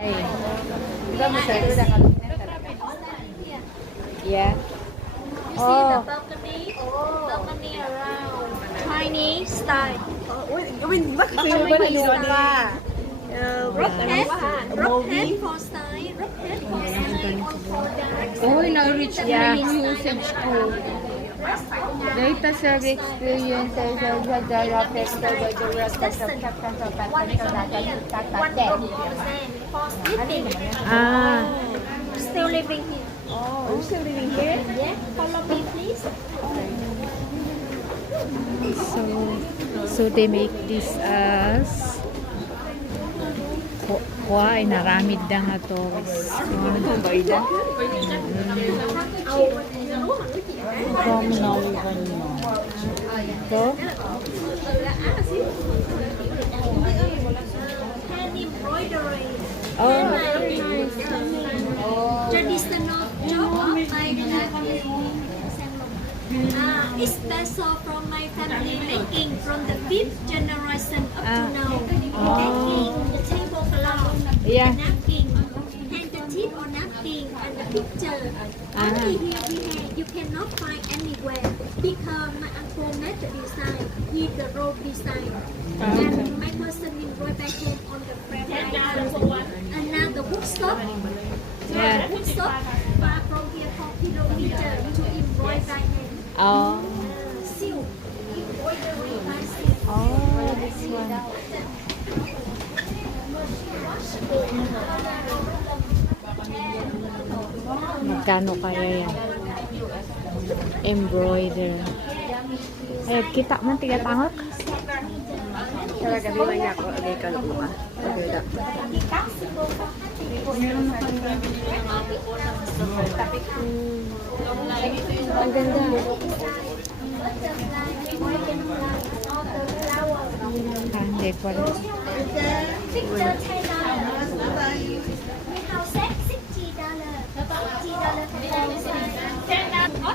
Yeah. You see the balcony around Chinese style. Rockhead for style. Rockhead for style. Oh, na-reach usage ko. Data serve experience as a rapid One for sleeping. Ah, Still living here. oh, still living here? Yeah. Follow me, please. So they make this as why naramid da nga to. From now to Hand embroidery. oh Traditional job of my family. It's special from my family making from the 5th generation up to now. Making the tablecloth, yeah. napkin, handkerchief or napkin, and the picture. Only here we have, you cannot find anywhere because my uncle made the design, he the robe design. And my person embroidered back home on the frame like this. And now the bookstop, Yeah. the bookstop far from here 4 kilometers to embroider by hand. Oh, Silk, embroidery by silk. oh, this one. Magkano kaya yan? Embroider. Ay, kita man tigatangok. Talaga di man niya ako agay kaluwa. Agay Ang ganda. Hindi pa rin. Picture $10. We have set $60. $60 for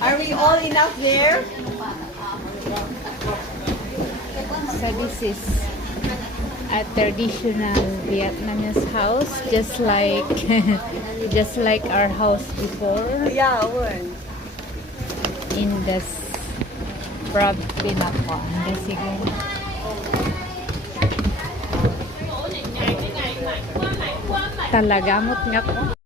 Are we all enough there? So this is a traditional Vietnamese house, just like just like our house before Yeah, one. in the Pinakwa. Siguro. Talagamot nga po.